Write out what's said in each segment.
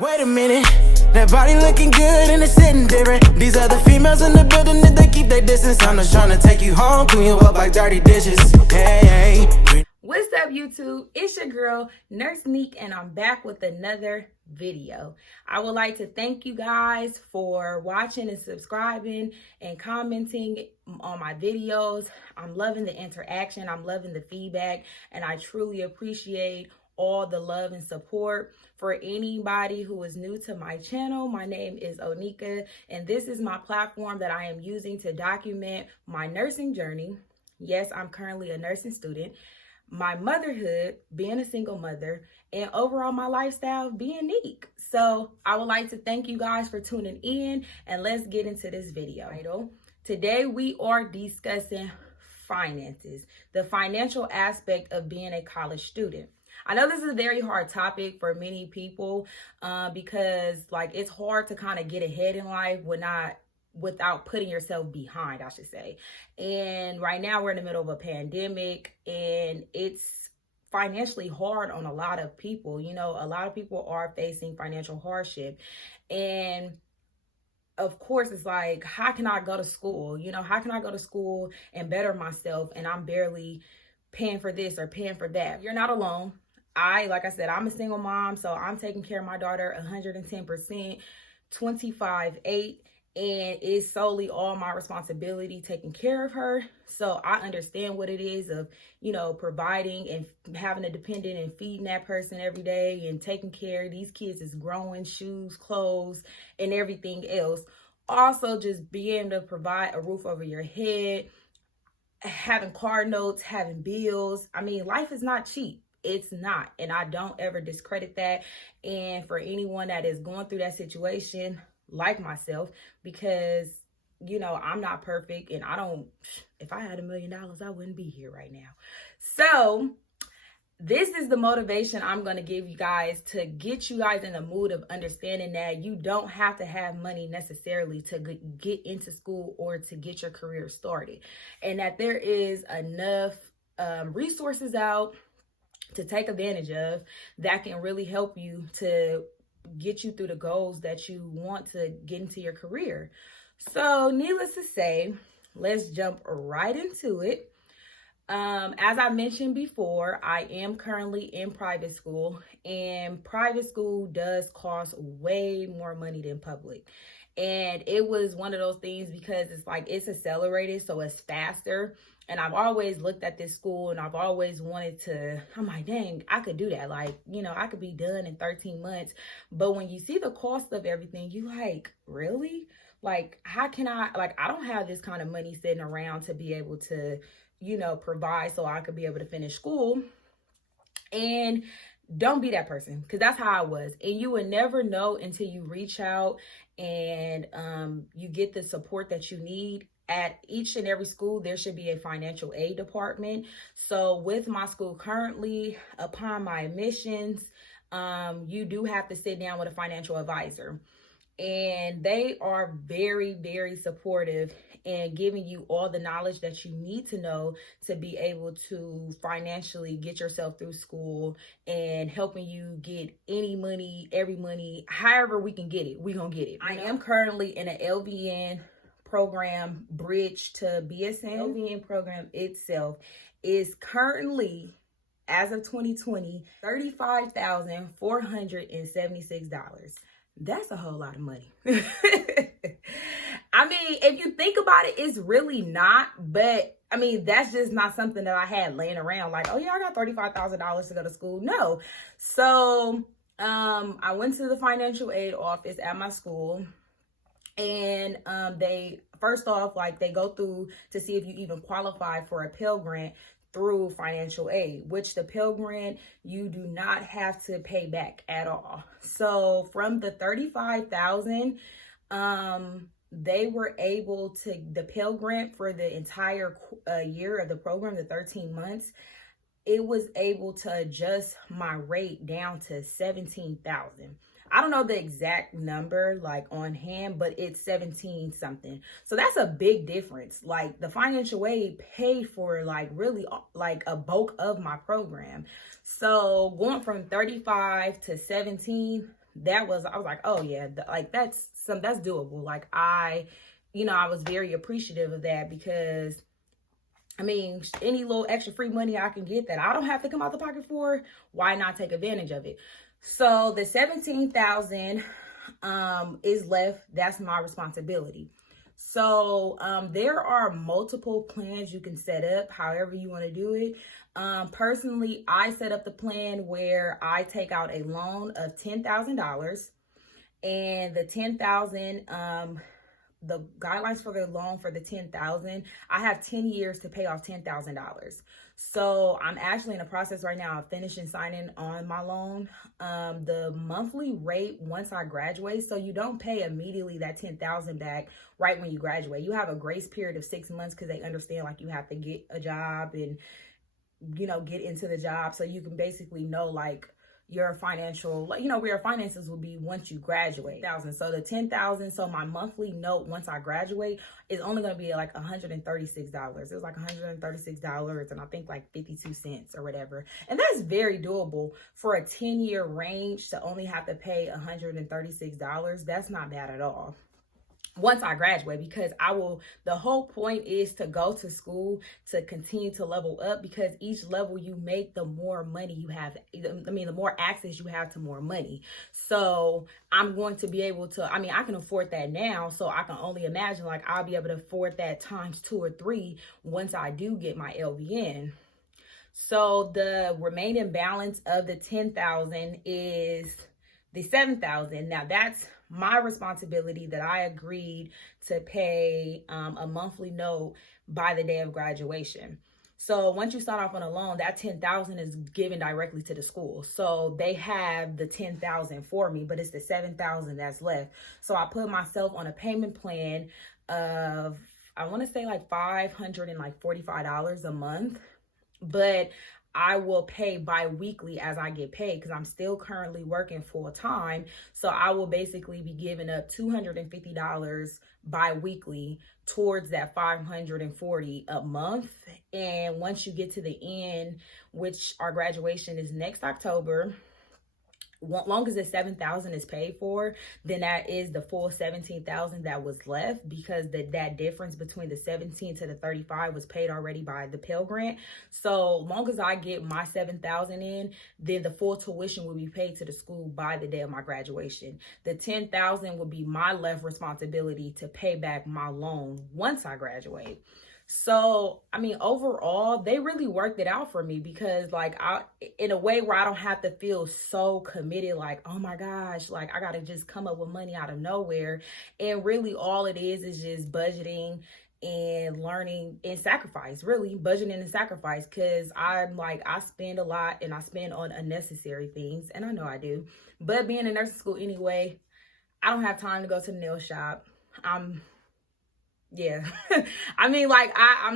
Wait a minute, that body looking good and it's sitting different. These other females in the building, that they keep their distance. I'm just trying to take you home, clean you up like dirty dishes. Hey, hey. What's up, YouTube? It's your girl, Nurse Neek, and I'm back with another video. I would like to thank you guys for watching and subscribing and commenting on my videos. I'm loving the interaction. I'm loving the feedback, and I truly appreciate all the love and support. For anybody who is new to my channel, my name is Onika, and this is my platform that I am using to document my nursing journey. Yes, I'm currently a nursing student, my motherhood, being a single mother, and overall my lifestyle being Neek. So I would like to thank you guys for tuning in, and let's get into this video. Today we are discussing finances, the financial aspect of being a college student. I know this is a very hard topic for many people because it's hard to kind of get ahead in life without putting yourself behind, I should say. And right now we're in the middle of a pandemic, and it's financially hard on a lot of people. You know, a lot of people are facing financial hardship, and of course it's like, how can I go to school? You know, how can I go to school and better myself, and I'm barely paying for this or paying for that? You're not alone. Like I said, I'm a single mom, so I'm taking care of my daughter 110%, 25/8, and it's solely all my responsibility taking care of her. So I understand what it is of, you know, providing and having a dependent and feeding that person every day and taking care of these kids is growing, shoes, clothes, and everything else. Also, just being able to provide a roof over your head, having car notes, having bills. I mean, life is not cheap. It's not, and I don't ever discredit that. And for anyone that is going through that situation, like myself, because, you know, I'm not perfect, and if I had $1 million, I wouldn't be here right now. So this is the motivation I'm going to give you guys to get you guys in the mood of understanding that you don't have to have money necessarily to get into school or to get your career started, and that there is enough resources out to take advantage of that can really help you to get you through the goals that you want to get into your career. So needless to say, let's jump right into it. As I mentioned before, I am currently in private school, and private school does cost way more money than public. And it was one of those things because it's accelerated, so it's faster. And I've always looked at this school, and I've always wanted to, I'm like, dang, I could do that. Like, you know, I could be done in 13 months. But when you see the cost of everything, you like, really? Like, how can I don't have this kind of money sitting around to be able to, you know, provide so I could be able to finish school. And don't be that person, because that's how I was. And you would never know until you reach out and you get the support that you need. At each and every school, there should be a financial aid department. So with my school currently, upon my admissions, you do have to sit down with a financial advisor. And they are very, very supportive and giving you all the knowledge that you need to know to be able to financially get yourself through school, and helping you get any money, every money, however we can get it, we're going to get it. I am currently in an LVN program, bridge to BSN. LVN program itself is currently, as of 2020, $35,476. That's a whole lot of money. I mean, if you think about it, it's really not, but I mean, that's just not something that I had laying around like, oh yeah, I got $35,000 to go to school. No. So I went to the financial aid office at my school, and they first off, they go through to see if you even qualify for a Pell Grant through financial aid, which the Pell Grant, you do not have to pay back at all. So from the $35,000, they were able to, the Pell Grant for the entire year of the program, the 13 months, it was able to adjust my rate down to $17,000. I don't know the exact number on hand, but it's 17 something. So that's a big difference. The financial aid paid for really a bulk of my program. So going from 35 to 17, I was like, oh yeah, like that's doable. Like I was very appreciative of that because I mean, any little extra free money I can get that I don't have to come out the pocket for, why not take advantage of it? So the 17,000 is left. That's my responsibility. So there are multiple plans you can set up however you want to do it. Personally, I set up the plan where I take out a loan of $10,000, and the 10,000 the guidelines for the loan for the 10,000, I have 10 years to pay off $10,000. So I'm actually in the process right now of finishing signing on my loan. The monthly rate once I graduate, so you don't pay immediately that 10,000 back right when you graduate. You have a grace period of 6 months because they understand like you have to get a job and get into the job, so you can basically know like your financial, where your finances will be once you graduate. So the 10,000, so my monthly note once I graduate is only going to be like $136. It was like $136 and I think like 52 cents or whatever. And that's very doable for a 10-year range to only have to pay $136. That's not bad at all once I graduate, because the whole point is to go to school to continue to level up, because each level you make, the more money you have. The more access you have to more money. So I'm going to be able to, I can afford that now. So I can only imagine like I'll be able to afford that times 2 or 3 once I do get my LVN. So the remaining balance of the 10,000 is the 7,000. Now that's my responsibility that I agreed to pay a monthly note by the day of graduation. So once you start off on a loan, that 10,000 is given directly to the school. So they have the 10,000 for me, but it's the 7,000 that's left. So I put myself on a payment plan of, I want to say like $545 a month, but I will pay bi-weekly as I get paid because I'm still currently working full time. So I will basically be giving up $250 bi-weekly towards that $540 a month. And once you get to the end, which our graduation is next October, long as the 7,000 is paid for, then that is the full 17,000 that was left, because that difference between the 17 to the 35 was paid already by the Pell Grant. So long as I get my 7,000 in, then the full tuition will be paid to the school by the day of my graduation. The 10,000 will be my left responsibility to pay back my loan once I graduate. So, overall, they really worked it out for me, because like in a way where I don't have to feel so committed, like, oh my gosh, like I got to just come up with money out of nowhere. And really all it is just budgeting and learning and sacrifice, really budgeting and sacrifice. Cause I'm like, I spend a lot and I spend on unnecessary things, and I know I do, but being in nursing school anyway, I don't have time to go to the nail shop. I'm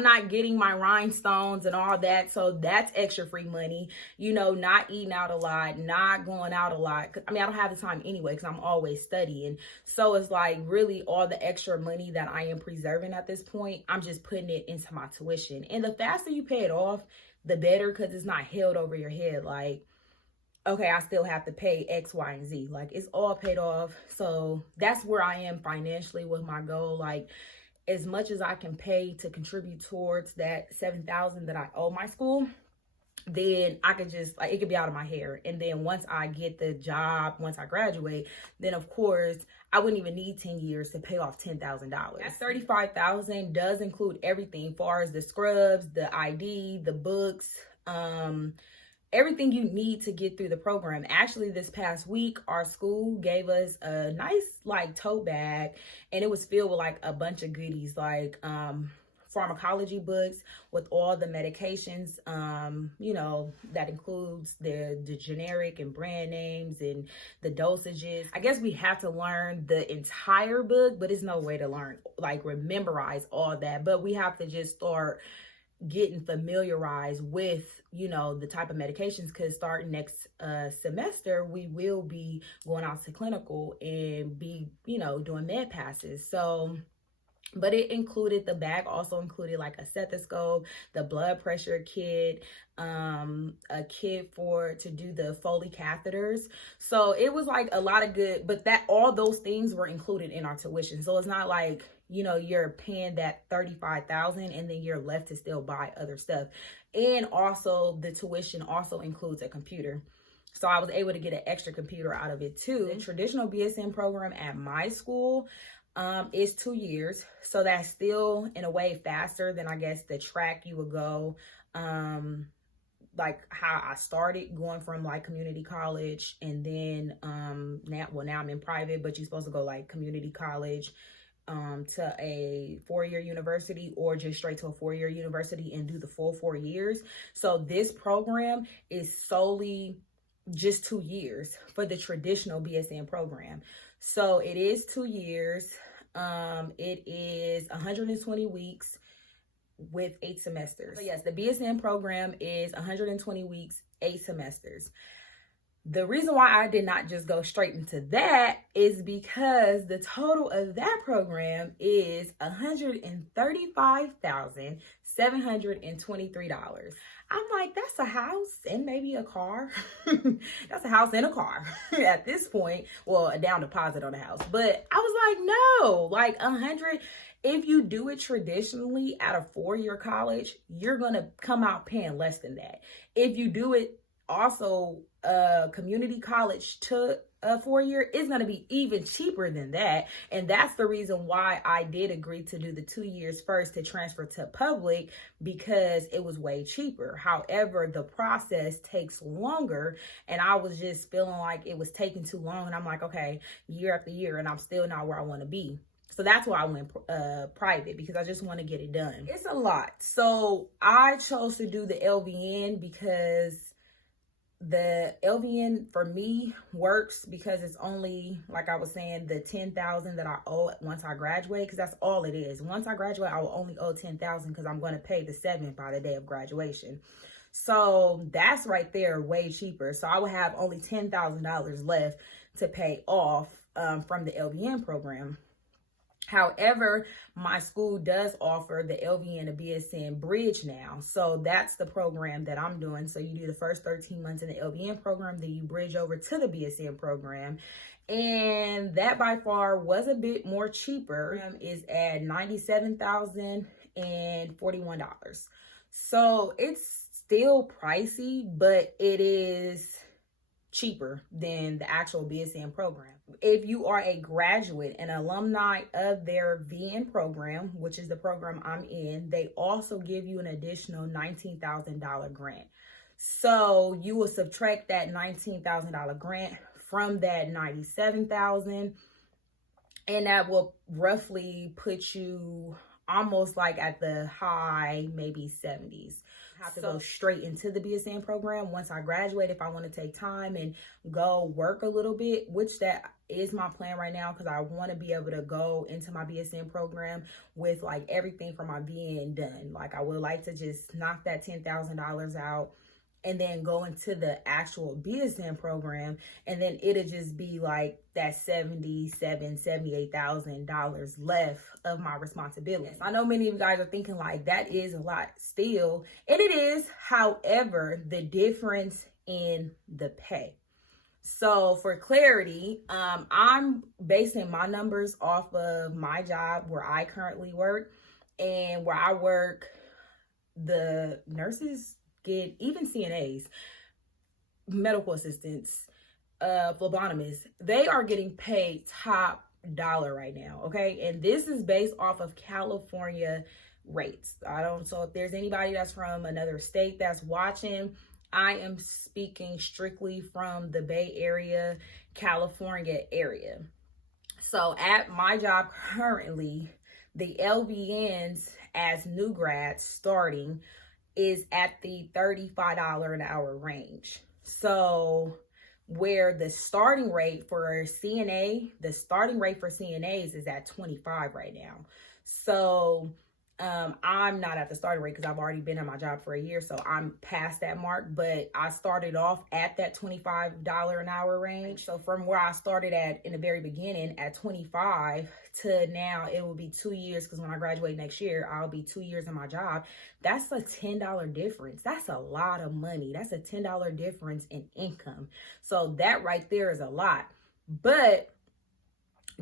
not getting my rhinestones and all that. So that's extra free money, not eating out a lot, not going out a lot. I don't have the time anyway, because I'm always studying. So it's like really all the extra money that I am preserving at this point, I'm just putting it into my tuition. And the faster you pay it off, the better, because it's not held over your head. Like, okay, I still have to pay X, Y, and Z. Like, it's all paid off. So that's where I am financially with my goal. Like, as much as I can pay to contribute towards that 7,000 that I owe my school, then I could just, like, it could be out of my hair. And then once I get the job, once I graduate, then of course I wouldn't even need 10 years to pay off $10,000. That 35,000 does include everything, as far as the scrubs, the ID, the books, everything you need to get through the program. Actually, this past week, our school gave us a nice like tote bag, and it was filled with like a bunch of goodies, like pharmacology books with all the medications, that includes the generic and brand names and the dosages. I guess we have to learn the entire book, but it's no way to memorize all that. But we have to just start getting familiarized with the type of medications, because starting next semester we will be going out to clinical and be doing med passes. So But it included, the bag also included like a stethoscope, the blood pressure kit, a kit to do the Foley catheters. So it was like a lot of good, but that all those things were included in our tuition. So it's not like, you know, you're paying that $35,000 and then you're left to still buy other stuff. And also the tuition also includes a computer. So I was able to get an extra computer out of it too. The traditional BSN program at my school is 2 years. So that's still in a way faster than I guess the track you would go, like how I started going from like community college and then now I'm in private, but you're supposed to go like community college to a 4-year university or just straight to a 4-year university and do the full 4 years. So this program is solely just 2 years for the traditional BSN program. So it is 2 years. It is 120 weeks with 8 semesters. So yes, the BSN program is 120 weeks, 8 semesters. The reason why I did not just go straight into that is because the total of that program is $135,723. I'm like, that's a house and maybe a car. That's a house and a car at this point. Well, a down deposit on a house. But I was like, no, like 100. If you do it traditionally at a 4-year college, you're going to come out paying less than that. If you do it also community college to a 4-year, it's going to be even cheaper than that. And that's the reason why I did agree to do the 2 years first to transfer to public, because it was way cheaper. However, the process takes longer and I was just feeling like it was taking too long. And I'm like, okay, year after year and I'm still not where I want to be. So that's why I went private, because I just want to get it done. It's a lot. So I chose to do the LVN because the LVN for me works because it's only, like I was saying, the $10,000 that I owe once I graduate, because that's all it is. Once I graduate, I will only owe $10,000 because I'm going to pay the $7,000 by the day of graduation. So that's right there way cheaper. So I would have only $10,000 left to pay off from the LVN program. However, my school does offer the LVN to BSN Bridge now. So that's the program that I'm doing. So you do the first 13 months in the LVN program, then you bridge over to the BSN program. And that by far was a bit more cheaper. Is at $97,041. So it's still pricey, but it is cheaper than the actual BSN program. If you are a graduate and alumni of their VN program, which is the program I'm in, they also give you an additional $19,000 grant. So you will subtract that $19,000 grant from that $97,000, and that will roughly put you almost like at the high, maybe 70s. I have to go straight into the BSN program once I graduate if I want to take time and go work a little bit, which that is my plan right now, because I want to be able to go into my BSN program with like everything from my VN done. Like I would like to just knock that $10,000 out and then go into the actual BSN program, and then it'll just be like that $78,000 left of my responsibilities. I know many of you guys are thinking like that is a lot still, and it is. However, the difference in the pay. So for clarity, I'm basing my numbers off of my job where I currently work, and where I work, the nurses get, even CNAs, medical assistants, phlebotomists, they are getting paid top dollar right now, okay? And this is based off of California rates. So if there's anybody that's from another state that's watching, I am speaking strictly from the Bay Area, California area. So at my job currently, the LVNs as new grads starting is at the $35 an hour range. So where the starting rate for CNA, the starting rate for CNAs is at 25 right now. So I'm not at the starting rate because I've already been at my job for a year, so I'm past that mark, but I started off at that $25 an hour range. So from where I started at in the very beginning at 25 to now, it will be 2 years, because when I graduate next year, I'll be 2 years in my job. That's a $10 difference. That's a lot of money. That's a $10 difference in income. So that right there is a lot. But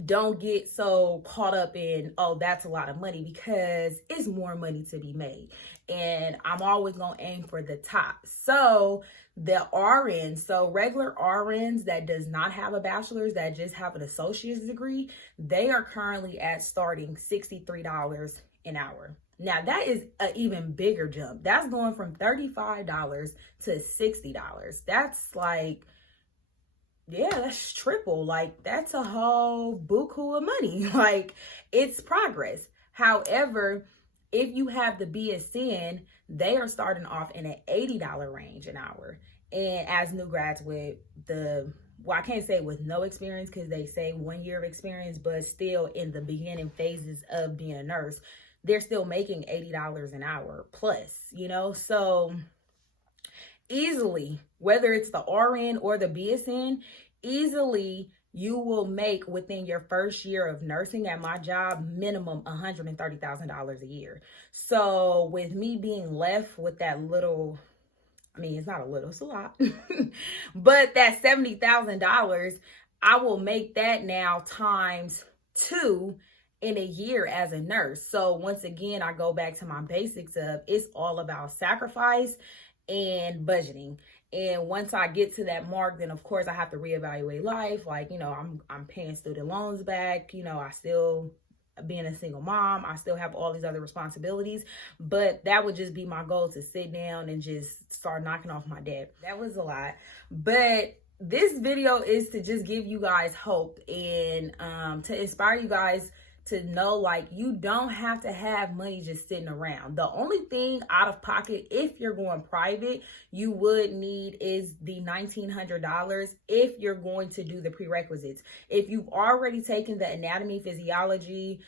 don't get so caught up in, oh, that's a lot of money, because it's more money to be made. And I'm always going to aim for the top. So the RN, so regular RNs that does not have a bachelor's, that just have an associate's degree, they are currently at starting $63 an hour. Now that is an even bigger jump. That's going from $35 to $60. That's like, yeah, that's triple. Like, that's a whole buku of money. Like, it's progress. However, if you have the BSN, they are starting off in an $80 range an hour. And as new grads with well, I can't say with no experience, because they say 1 year of experience, but still in the beginning phases of being a nurse, they're still making $80 an hour plus, you know? So easily, whether it's the RN or the BSN, easily you will make within your first year of nursing at my job minimum $130,000 a year. So with me being left with that little, I mean, it's not a little, it's a lot, but that $70,000, I will make that now times 2 in a year as a nurse. So once again, I go back to my basics of, it's all about sacrifice and budgeting. And once I get to that mark, then of course I have to reevaluate life. Like, you know, I'm paying student loans back. You know, I still, being a single mom, I still have all these other responsibilities. But that would just be my goal, to sit down and just start knocking off my debt. That was a lot. But this video is to just give you guys hope and to inspire you guys to know, like, you don't have to have money just sitting around. The only thing out of pocket, if you're going private, you would need is the $1,900 if you're going to do the prerequisites. If you've already taken the anatomy, physiology,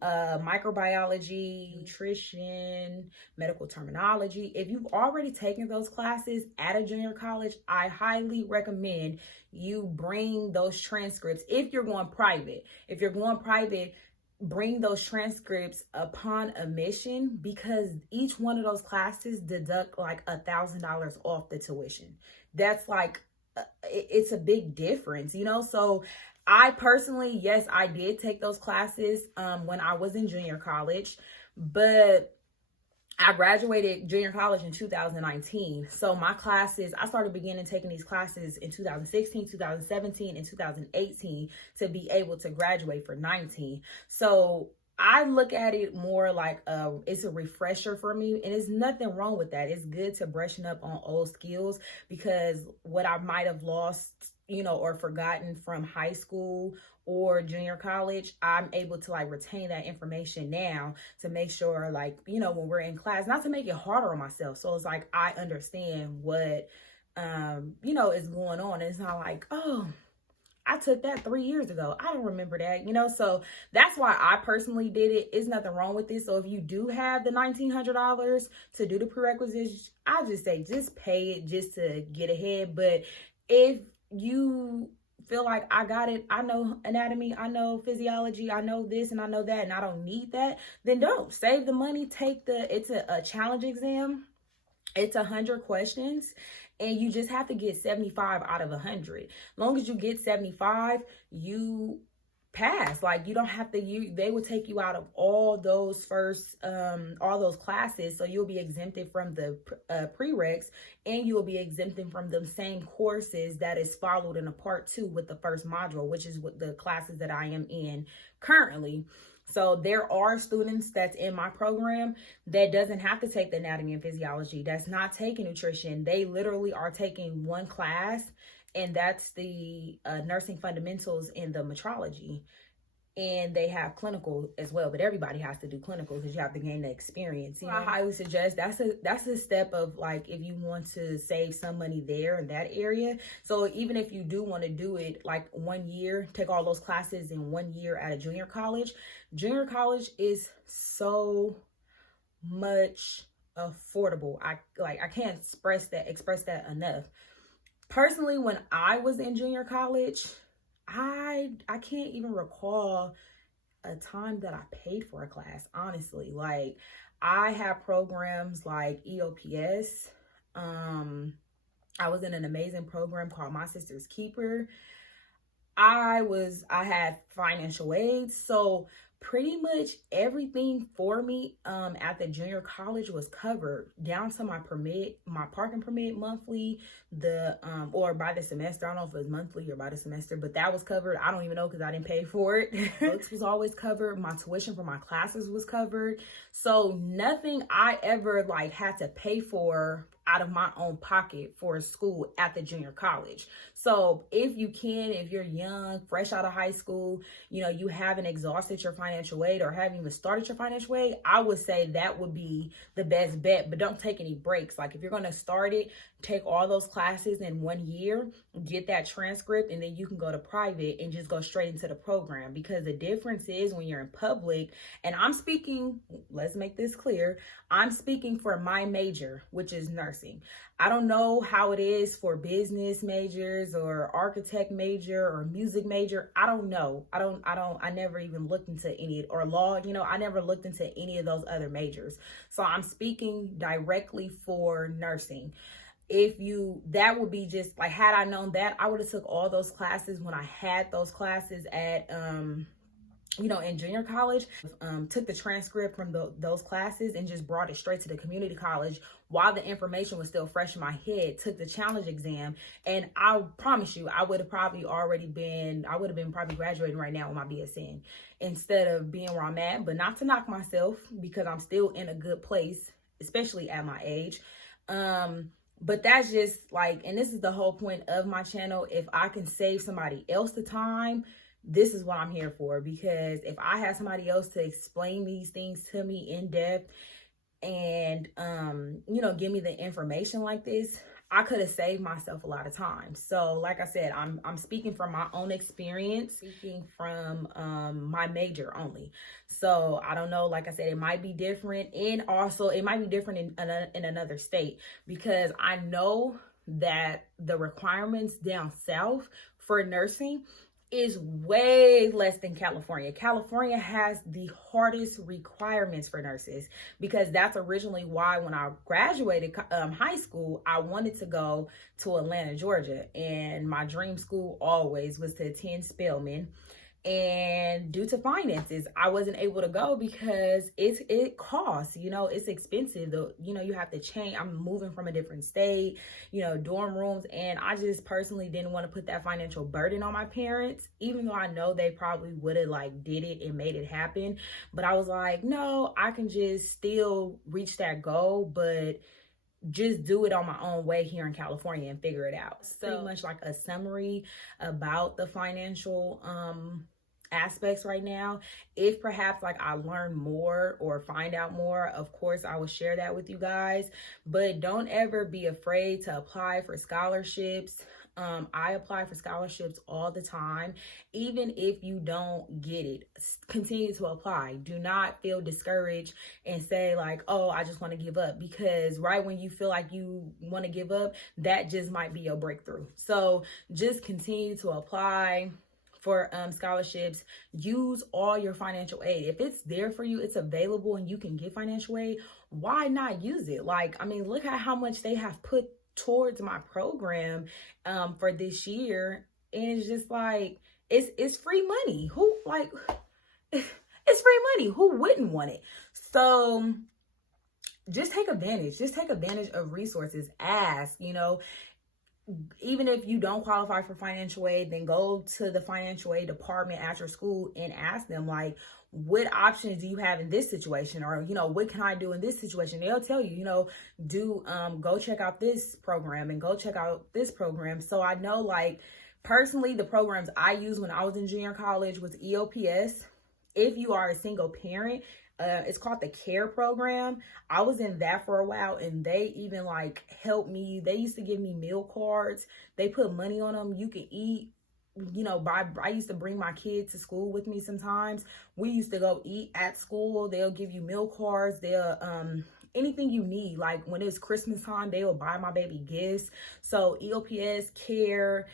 microbiology, nutrition, medical terminology, if you've already taken those classes at a junior college, I highly recommend you bring those transcripts. If you're going private, bring those transcripts upon admission, because each one of those classes deduct like $1,000 off the tuition. That's like, it's a big difference, you know? So I personally, yes, I did take those classes when I was in junior college, but I graduated junior college in 2019. So my classes, I started beginning taking these classes in 2016, 2017, and 2018 to be able to graduate for 19. So I look at it more like it's a refresher for me, and there's nothing wrong with that. It's good to brushing up on old skills, because what I might have lost, you know, or forgotten from high school or junior college, I'm able to like retain that information now to make sure, like, you know, when we're in class, not to make it harder on myself. So it's like, I understand what, you know, is going on. And it's not like, oh, I took that 3 years ago, I don't remember that, you know? So that's why I personally did it. It's nothing wrong with it. So if you do have the $1,900 to do the prerequisites, I just say, just pay it just to get ahead. But if you feel like, I got it, I know anatomy, I know physiology, I know this and I know that, and I don't need that, then don't. Save the money, take it's a challenge exam. It's 100 questions, and you just have to get 75 out of 100. As long as you get 75, you pass. Like, you don't have to, they will take you out of all those all those classes, so you'll be exempted from the prereqs, and you will be exempted from the same courses that is followed in a part 2 with the first module, which is what the classes that I am in currently. So there are students that's in my program that doesn't have to take the anatomy and physiology, that's not taking nutrition. They literally are taking one class, and that's the nursing fundamentals in the metrology. And they have clinical as well, but everybody has to do clinical because you have to gain the experience. You know? I highly suggest that's a step of, like, if you want to save some money there in that area. So even if you do want to do it like 1 year, take all those classes in 1 year at a junior college is so much affordable. I can't express that enough. Personally, when I was in junior college, I can't even recall a time that I paid for a class, honestly. Like, I have programs like EOPS. I was in an amazing program called My Sister's Keeper. I had financial aid. So pretty much everything for me at the junior college was covered, down to my parking permit monthly, the or by the semester. I don't know if it was monthly or by the semester, but that was covered. I don't even know because I didn't pay for it. Books was always covered. My tuition for my classes was covered. So nothing I ever like had to pay for out of my own pocket for school at the junior college. So if you're young, fresh out of high school, you haven't exhausted your financial aid or haven't even started your financial aid, I would say that would be the best bet. But don't take any breaks. Like, if you're going to start it, take all those classes in 1 year, get that transcript, and then you can go to private and just go straight into the program. Because the difference is when you're in public, and let's make this clear, I'm speaking for my major, which is nursing. I don't know how it is for business majors or architect major or music major. I don't know. I never even looked into any, or law, I never looked into any of those other majors. So I'm speaking directly for nursing. That would be just like, had I known that, I would have took all those classes when I had those classes at, in junior college, took the transcript from those classes and just brought it straight to the community college while the information was still fresh in my head, took the challenge exam, and I promise you, I would have probably been graduating right now with my BSN instead of being where I'm at. But not to knock myself, because I'm still in a good place, especially at my age. But that's just like, and this is the whole point of my channel. If I can save somebody else the time, this is what I'm here for. Because if I had somebody else to explain these things to me in depth and, give me the information like this, I could have saved myself a lot of time. So like I said, I'm speaking from my own experience, speaking from my major only. So I don't know, like I said, it might be different. And also it might be different in another state, because I know that the requirements down south for nursing is way less than California. California has the hardest requirements for nurses, because that's originally why when I graduated high school, I wanted to go to Atlanta, Georgia. And my dream school always was to attend Spelman. And due to finances, I wasn't able to go because it costs, it's expensive. You have to change. I'm moving from a different state, dorm rooms. And I just personally didn't want to put that financial burden on my parents, even though I know they probably would have did it and made it happen. But I was like, no, I can just still reach that goal, but just do it on my own way here in California and figure it out. So pretty much like a summary about the financial aspects right now. If perhaps I learn more or find out more, of course I will share that with you guys. But don't ever be afraid to apply for scholarships. I apply for scholarships all the time. Even if you don't get it, continue to apply. Do not feel discouraged and say oh, I just want to give up, because right when you feel like you want to give up, that just might be your breakthrough. So just continue to apply for scholarships. Use all your financial aid. If it's there for you, it's available, and you can get financial aid, why not use it? Look at how much they have put towards my program for this year. And it's just it's free money. It's free money. Who wouldn't want it? So just take advantage. Just take advantage of resources. Ask, even if you don't qualify for financial aid, then go to the financial aid department at your school and ask them what options do you have in this situation? Or, what can I do in this situation? They'll tell you, go check out this program and go check out this program. So I know personally, the programs I used when I was in junior college was EOPS. If you are a single parent, it's called the CARE program. I was in that for a while, and they even helped me. They used to give me meal cards. They put money on them. You can eat you know, I used to bring my kids to school with me sometimes. We used to go eat at school. They'll give you meal cards. They'll, anything you need. Like when it's Christmas time, they will buy my baby gifts. So EOPS, CARE,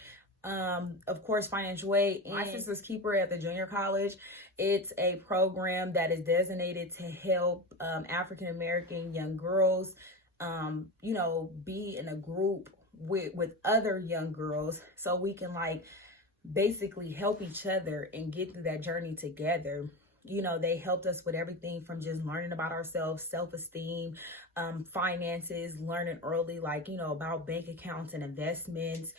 of course, financial aid. My Sister's Keeper at the junior college. It's a program that is designated to help African-American young girls, you know, be in a group with other young girls so we can like basically help each other and get through that journey together. You know, they helped us with everything from just learning about ourselves, self-esteem, finances, learning early, like, you know, about bank accounts and investments.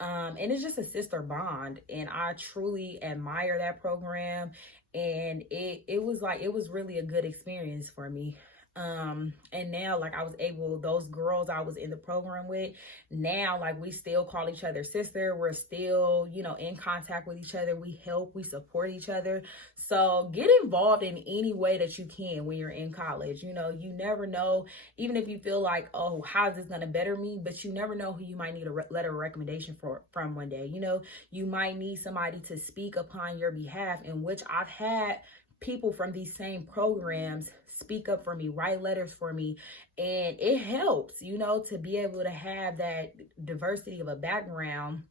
And it's just a sister bond. And I truly admire that program. And it was really a good experience for me. And now, like, I was able, those girls I was in the program with, now, like, we still call each other sister. We're still, you know, in contact with each other. We help, we support each other. So get involved in any way that you can when you're in college. You know, you never know, even if you feel like, oh, how is this going to better me? But you never know who you might need a letter of recommendation from one day. You know, you might need somebody to speak upon your behalf, in which I've had people from these same programs speak up for me, write letters for me, and it helps, you know, to be able to have that diversity of a background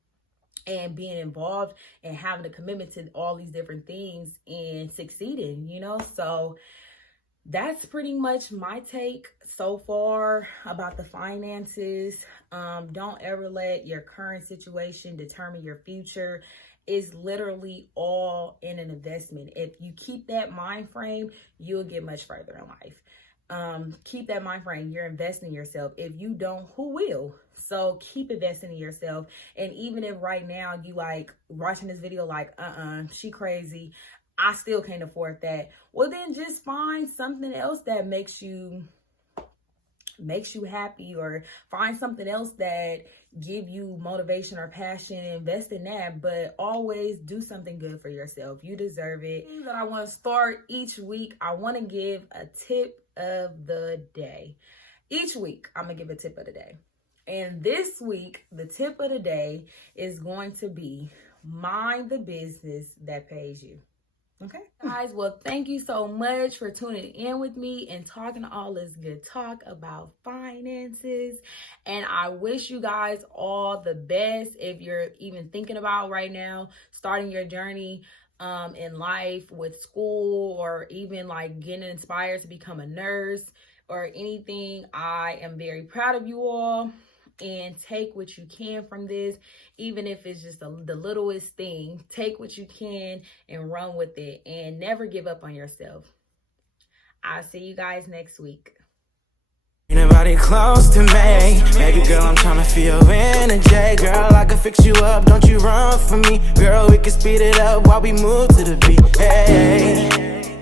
and being involved and having a commitment to all these different things and succeeding, you know. So that's pretty much my take so far about the finances. Don't ever let your current situation determine your future. Is literally all in an investment. If you keep that mind frame, you'll get much further in life. Keep that mind frame. You're investing in yourself. If you don't, who will? So keep investing in yourself. And even if right now you like watching this video like, she crazy, I still can't afford that. Well, then just find something else that makes you happy, or find something else that give you motivation or passion and invest in that. But always do something good for yourself. You deserve it. That I want to start each week, I want to give a tip of the day. Each week I'm gonna give a tip of the day, and this week the tip of the day is going to be mind the business that pays you. Okay, guys, well, thank you so much for tuning in with me and talking all this good talk about finances. And I wish you guys all the best if you're even thinking about right now starting your journey in life with school, or even like getting inspired to become a nurse or anything. I am very proud of you all. And take what you can from this, even if it's just the littlest thing. Take what you can and run with it, and never give up on yourself. I'll see you guys next week. Ain't nobody close to me. Baby girl, I'm tryna feel energy. Girl, I can fix you up, don't you run from me. Girl, we can speed it up while we move to the beat. Hey.